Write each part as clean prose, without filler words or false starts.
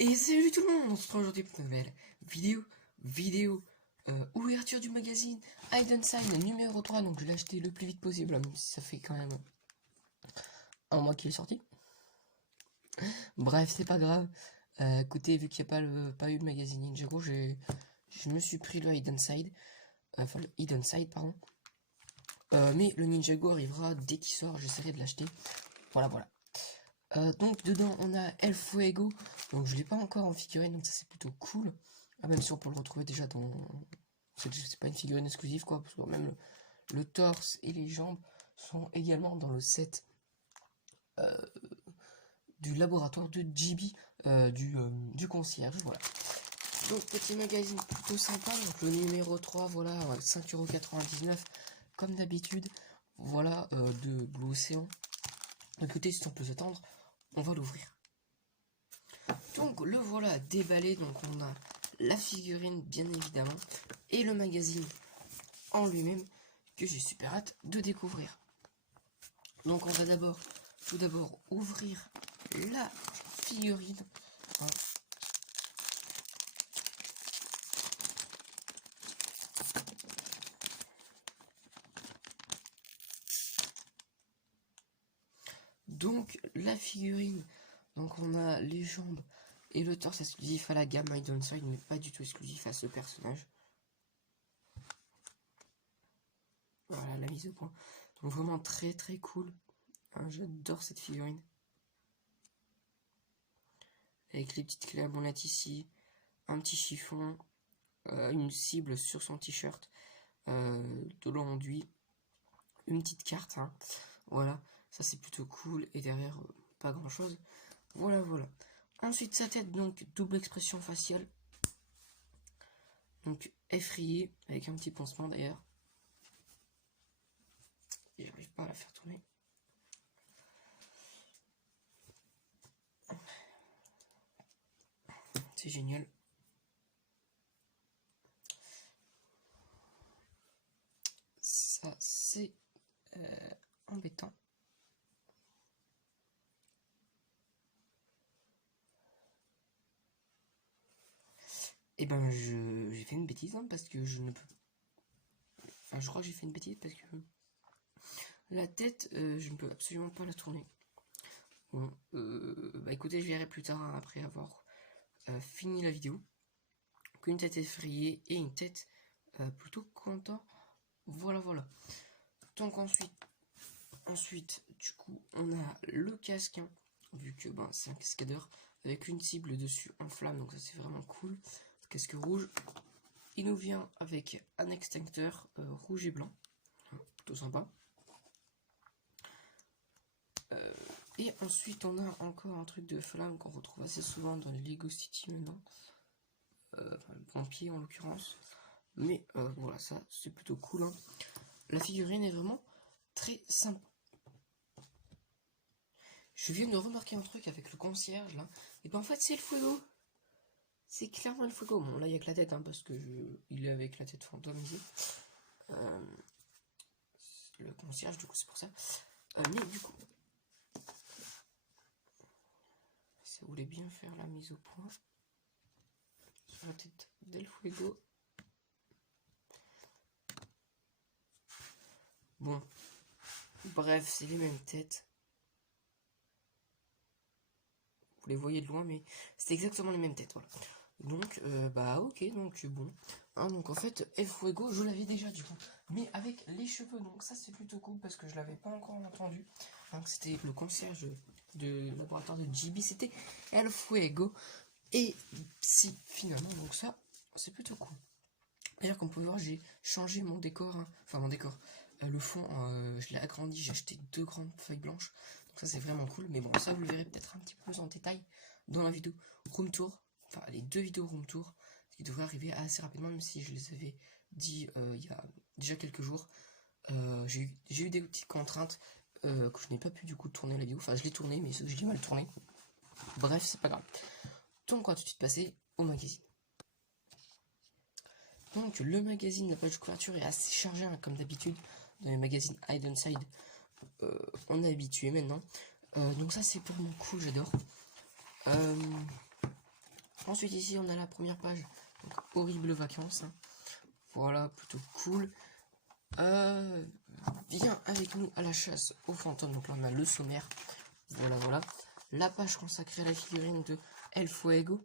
Et salut tout le monde, on se retrouve aujourd'hui pour une nouvelle vidéo, ouverture du magazine Hide Sign numéro 3, donc je l'ai acheté le plus vite possible, même si ça fait quand même un mois qu'il est sorti. Bref, c'est pas grave. Écoutez, vu qu'il n'y a pas eu le magazine Ninjago, je me suis pris le Hidden Side, enfin le Hidden Side, pardon. Mais le Ninjago arrivera dès qu'il sort, j'essaierai de l'acheter. Voilà. Donc dedans on a El Fuego, donc je l'ai pas encore en figurine, donc ça c'est plutôt cool. Ah, même si on peut le retrouver déjà dans... C'est pas une figurine exclusive quoi, parce que même le torse et les jambes sont également dans le set du laboratoire de JB, du concierge, voilà. Donc petit magazine plutôt sympa, donc le numéro 3, voilà, 5,99€ comme d'habitude, voilà, de Blue Ocean. Écoutez, si on peut s'attendre, on va l'ouvrir. Donc le voilà déballé, donc on a la figurine bien évidemment et le magazine en lui-même que j'ai super hâte de découvrir. Donc on va tout d'abord ouvrir la figurine. Donc la figurine, donc on a les jambes et le torse exclusif à la gamme Hidden Side, mais pas du tout exclusif à ce personnage. Voilà la mise au point. Donc vraiment très cool. Hein, j'adore cette figurine. Avec les petites clés à bonnet ici, un petit chiffon, une cible sur son t-shirt, de l'enduit, une petite carte, hein. Voilà, ça c'est plutôt cool, et derrière, pas grand chose. Voilà. Ensuite sa tête, donc double expression faciale, donc effrayé, avec un petit pansement d'ailleurs. J'arrive pas à la faire tourner. C'est génial. Ça c'est embêtant. Et ben j'ai fait une bêtise, hein, parce que je ne peux... Enfin, je crois que j'ai fait une bêtise parce que la tête, je ne peux absolument pas la tourner. Bon, bah écoutez, je verrai plus tard, hein, après avoir fini la vidéo. Une tête effrayée et une tête plutôt content. Voilà. Donc ensuite, du coup, on a le casque, hein, vu que ben, c'est un cascadeur avec une cible dessus en flamme, donc ça c'est vraiment cool. Casque rouge. Il nous vient avec un extincteur rouge et blanc, plutôt sympa. Et ensuite, on a encore un truc de flamme qu'on retrouve assez souvent dans les Lego City maintenant. Enfin, le pompier en l'occurrence. Mais voilà, ça c'est plutôt cool, hein. La figurine est vraiment très sympa. Je viens de remarquer un truc avec le concierge là. Et ben en fait c'est le Fuego. C'est clairement le Fuego. Bon là il n'y a que la tête, hein, parce que il est avec la tête fantomisée. Le concierge du coup c'est pour ça. Mais du coup, ça voulait bien faire la mise au point sur la tête del Fuego. Bon, bref, c'est les mêmes têtes. Vous les voyez de loin, mais c'est exactement les mêmes têtes, voilà. Donc, bah ok, donc bon. Hein, donc en fait, El Fuego, je l'avais déjà du coup, mais avec les cheveux, donc ça c'est plutôt cool parce que je l'avais pas encore entendu. Donc c'était le concierge de laboratoire de JB, c'était El Fuego. Et si, finalement, donc ça, c'est plutôt cool. D'ailleurs, comme vous pouvez voir, j'ai changé mon décor, hein. Enfin mon décor. Le fond, je l'ai agrandi, j'ai acheté 2 grandes feuilles blanches. Donc ça c'est vraiment cool, mais bon, ça vous le verrez peut-être un petit peu plus en détail dans la vidéo room tour. Enfin les 2 vidéos room tour, qui devraient arriver assez rapidement, même si je les avais dit il y a déjà quelques jours. J'ai eu des petites contraintes que je n'ai pas pu du coup tourner la vidéo. Enfin je l'ai tourné, mais je l'ai mal tourné. Bref, c'est pas grave. Donc on va tout de suite passer au magazine. Donc le magazine, la page de couverture est assez chargée, hein, comme d'habitude dans les magazines Hidden Side. On est habitué maintenant. Donc ça c'est vraiment cool, j'adore. Ensuite ici on a la première page, donc horrible vacances, hein. Voilà, plutôt cool. Viens avec nous à la chasse aux fantômes, donc là on a le sommaire, voilà, la page consacrée à la figurine de El Fuego.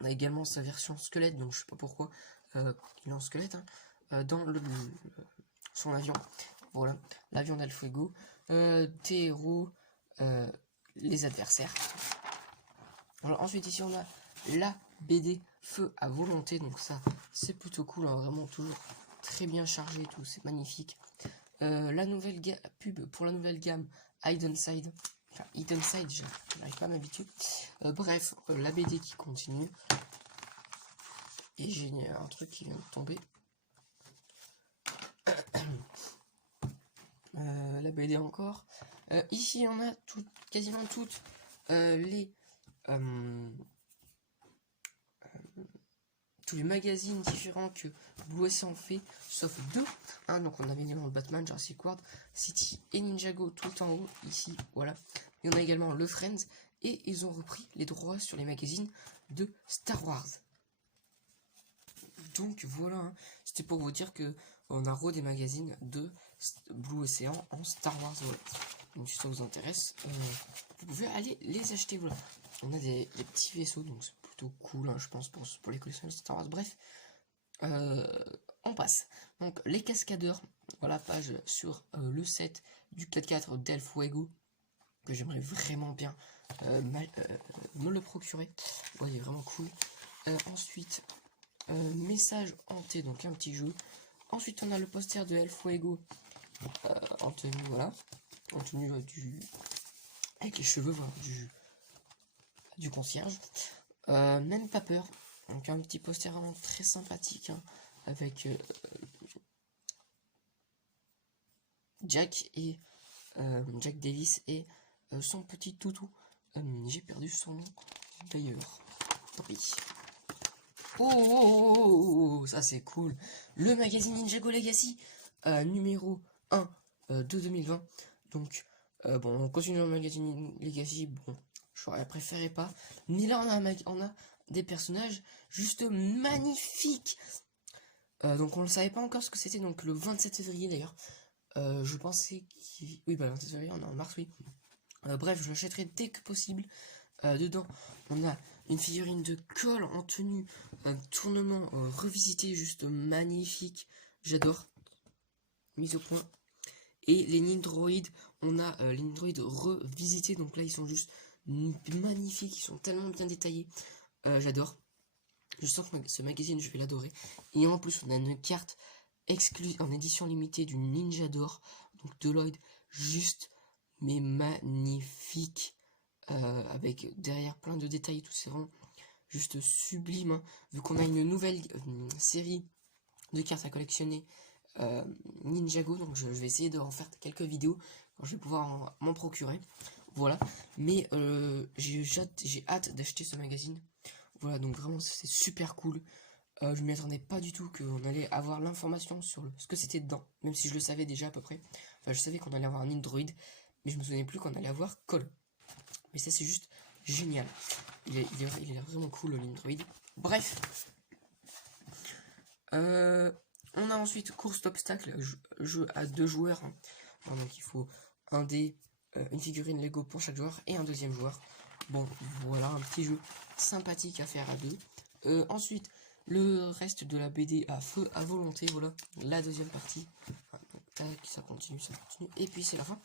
On a également sa version squelette, donc je sais pas pourquoi il est en squelette, hein, dans son avion. Voilà, l'avion d'El Fuego, tes héros, les adversaires. Voilà, ensuite ici on a la BD Feu à volonté, donc ça c'est plutôt cool, hein, vraiment toujours très bien chargé et tout, c'est magnifique. La nouvelle pub pour la nouvelle gamme Hidden Side, enfin Hidden Side, je n'arrive pas à m'habituer. Bref, la BD qui continue. Et j'ai un truc qui vient de tomber. La BD encore. Ici on a quasiment toutes tous les magazines différents que Blue Ocean fait, sauf deux. Hein, donc on a évidemment le Batman, Jurassic World, City et Ninjago tout en haut, ici, voilà. Et on a également le Friends, et ils ont repris les droits sur les magazines de Star Wars. Donc voilà, hein, c'était pour vous dire que on a des magazines de Blue Ocean en Star Wars. Voilà. Donc si ça vous intéresse, vous pouvez aller les acheter. Voilà. On a des petits vaisseaux, donc c'est plutôt cool, hein, je pense, pour les collectionneurs de Star Wars. Bref, on passe. Donc les cascadeurs, voilà, page sur le set du 4x4 d'El Fuego, que j'aimerais vraiment bien me le procurer. Ouais, il est vraiment cool. Ensuite, message hanté, donc un petit jeu. Ensuite on a le poster de El Fuego en tenue, voilà, en tenue avec les cheveux, voilà, du concierge. Même pas peur, donc un petit poster vraiment très sympathique, hein, avec Jack Davis et son petit toutou. J'ai perdu son nom d'ailleurs, tant pis. Oh, ça c'est cool. Le magazine Ninjago Legacy, numéro 1 de 2020. Donc, bon, on continue le magazine Legacy. Bon, j'aurais préféré pas. Mais là, on a des personnages juste magnifiques. Donc, on ne savait pas encore ce que c'était. Donc, le 27 février d'ailleurs. Je pensais qu'il... Oui, bah, le 27 février, on est en mars, oui. Bref, je l'achèterai dès que possible. Dedans, on a une figurine de Cole en tenue, un tournement revisité, juste magnifique. J'adore. Mise au point. Et les Nindroids, on a les Nindroids revisités. Donc là, ils sont juste magnifiques. Ils sont tellement bien détaillés. J'adore. Je sens que ce magazine, je vais l'adorer. Et en plus, on a une carte exclusive en édition limitée du Ninja d'or. Donc de Lloyd, juste mais magnifique. Avec derrière plein de détails et tout, c'est vraiment juste sublime, hein. Vu qu'on a une nouvelle série de cartes à collectionner Ninjago, donc je vais essayer d'en faire quelques vidéos quand je vais pouvoir m'en procurer, voilà. Mais j'ai hâte d'acheter ce magazine, voilà. Donc vraiment c'est super cool. Je m'y attendais pas du tout qu'on allait avoir l'information sur ce que c'était dedans, même si je le savais déjà à peu près. Enfin, je savais qu'on allait avoir un Nindroid, mais je me souvenais plus qu'on allait avoir Cole. Mais ça c'est juste génial. Il est vraiment cool le Nindroid. Bref. On a ensuite course d'obstacles, jeu à 2 joueurs. Hein. Donc il faut un dé, une figurine Lego pour chaque joueur et un deuxième joueur. Bon, voilà, un petit jeu sympathique à faire à 2. Ensuite, le reste de la BD à feu à volonté. Voilà, la deuxième partie. Donc, tac, ça continue. Et puis c'est la fin.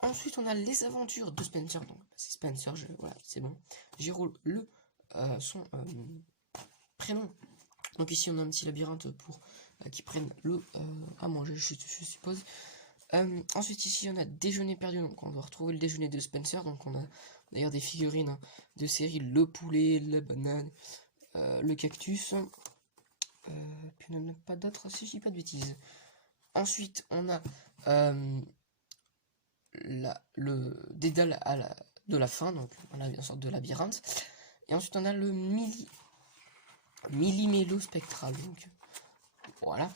Ensuite, on a les aventures de Spencer. Donc, c'est Spencer, voilà, c'est bon. J'ai roulé son prénom. Donc ici, on a un petit labyrinthe pour qui prennent le à manger, je suppose. Ensuite, ici, on a déjeuner perdu. Donc, on doit retrouver le déjeuner de Spencer. Donc, on a d'ailleurs des figurines, hein, de série, le poulet, la banane, le cactus. Puis on n'en a pas d'autres, si je dis pas de bêtises. Ensuite, on a le dédale de la fin, donc on a une sorte de labyrinthe. Et ensuite on a le millimélo spectral, donc voilà.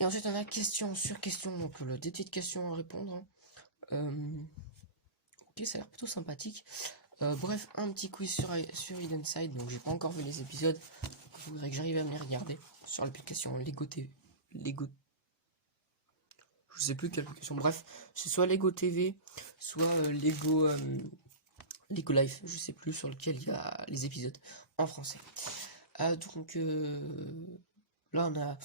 Et ensuite on a question sur question, donc le défi de questions à répondre. Ok, ça a l'air plutôt sympathique. Bref, un petit quiz sur Hidden Side. Donc j'ai pas encore vu les épisodes. Il faudrait que j'arrive à me les regarder sur l'application Lego TV. Lego. Je sais plus quelle application. Bref, c'est soit Lego TV, soit Lego Life. Je sais plus sur lequel il y a les épisodes en français. Donc là on a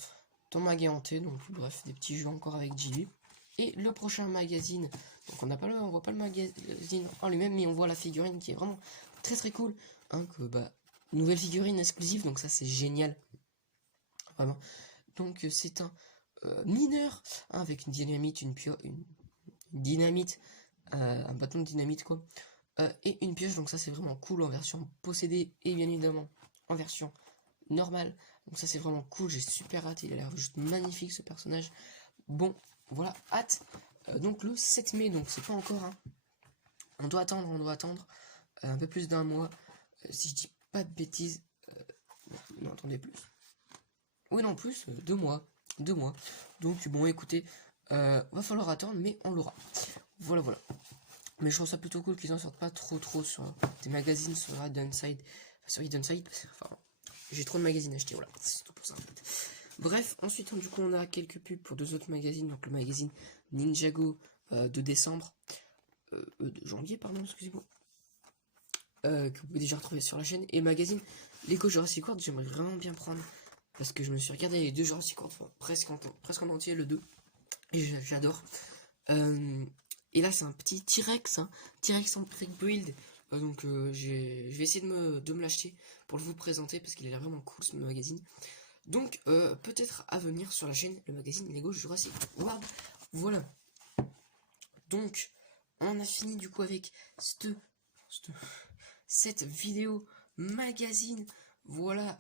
Thomas Guéhanté, donc bref, des petits jeux encore avec JB. Et le prochain magazine, donc on voit pas le magazine en lui-même, mais on voit la figurine qui est vraiment très très cool. Hein, nouvelle figurine exclusive, donc ça c'est génial. Vraiment. Donc c'est un mineur, hein, avec une dynamite, une dynamite, un bâton de dynamite quoi. Et une pioche, donc ça c'est vraiment cool en version possédée et bien évidemment en version normale. Donc ça c'est vraiment cool, j'ai super hâte, il a l'air juste magnifique ce personnage. Bon, voilà, hâte. Donc le 7 mai, donc c'est pas encore, hein. On doit attendre un peu plus d'un mois. Si je dis pas de bêtises, non, attendez plus. Oui, non, plus, 2 mois. 2 mois. Donc bon, écoutez, va falloir attendre, mais on l'aura. Voilà. Mais je trouve ça plutôt cool qu'ils en sortent pas trop sur des magazines sur Hidden Side. Enfin, j'ai trop de magazines achetés, voilà, c'est tout pour ça en fait. Bref, ensuite du coup on a quelques pubs pour 2 autres magazines, donc le magazine Ninjago de décembre, de janvier pardon, excusez-moi, que vous pouvez déjà retrouver sur la chaîne, et magazine Lego Jurassic World, j'aimerais vraiment bien prendre, parce que je me suis regardé les 2 Jurassic World, presque en entier le 2, et j'adore. Et là c'est un petit T-Rex, hein, T-Rex en pre-build. Donc je vais essayer de me l'acheter pour le vous présenter parce qu'il a l'air vraiment cool ce magazine. Donc peut-être à venir sur la chaîne le magazine Lego Jurassic World. Voilà. Donc on a fini du coup avec cette vidéo magazine. Voilà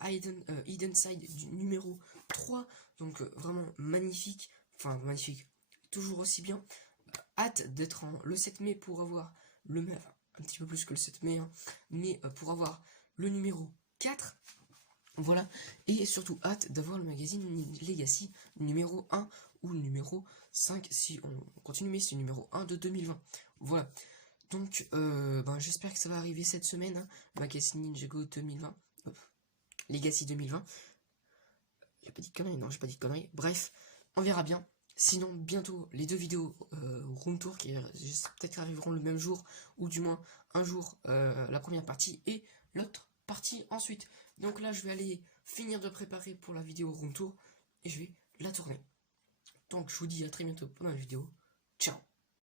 Hidden Side du numéro 3. Donc vraiment magnifique. Enfin magnifique. Toujours aussi bien. Hâte d'être le 7 mai pour avoir le même, un petit peu plus que le 7 mai, hein, mais pour avoir le numéro 4. Voilà, et surtout hâte d'avoir le magazine Legacy numéro 1 ou numéro 5 si on continue, mais c'est numéro 1 de 2020. Voilà, donc j'espère que ça va arriver cette semaine, hein, magazine Ninjago 2020, Legacy 2020. J'ai pas dit de conneries, non, j'ai pas dit de conneries. Bref, on verra bien. Sinon, bientôt, les 2 vidéos room tour qui peut-être arriveront le même jour, ou du moins un jour la première partie et l'autre partie ensuite. Donc là, je vais aller finir de préparer pour la vidéo room tour et je vais la tourner. Donc je vous dis à très bientôt pour la vidéo. Ciao!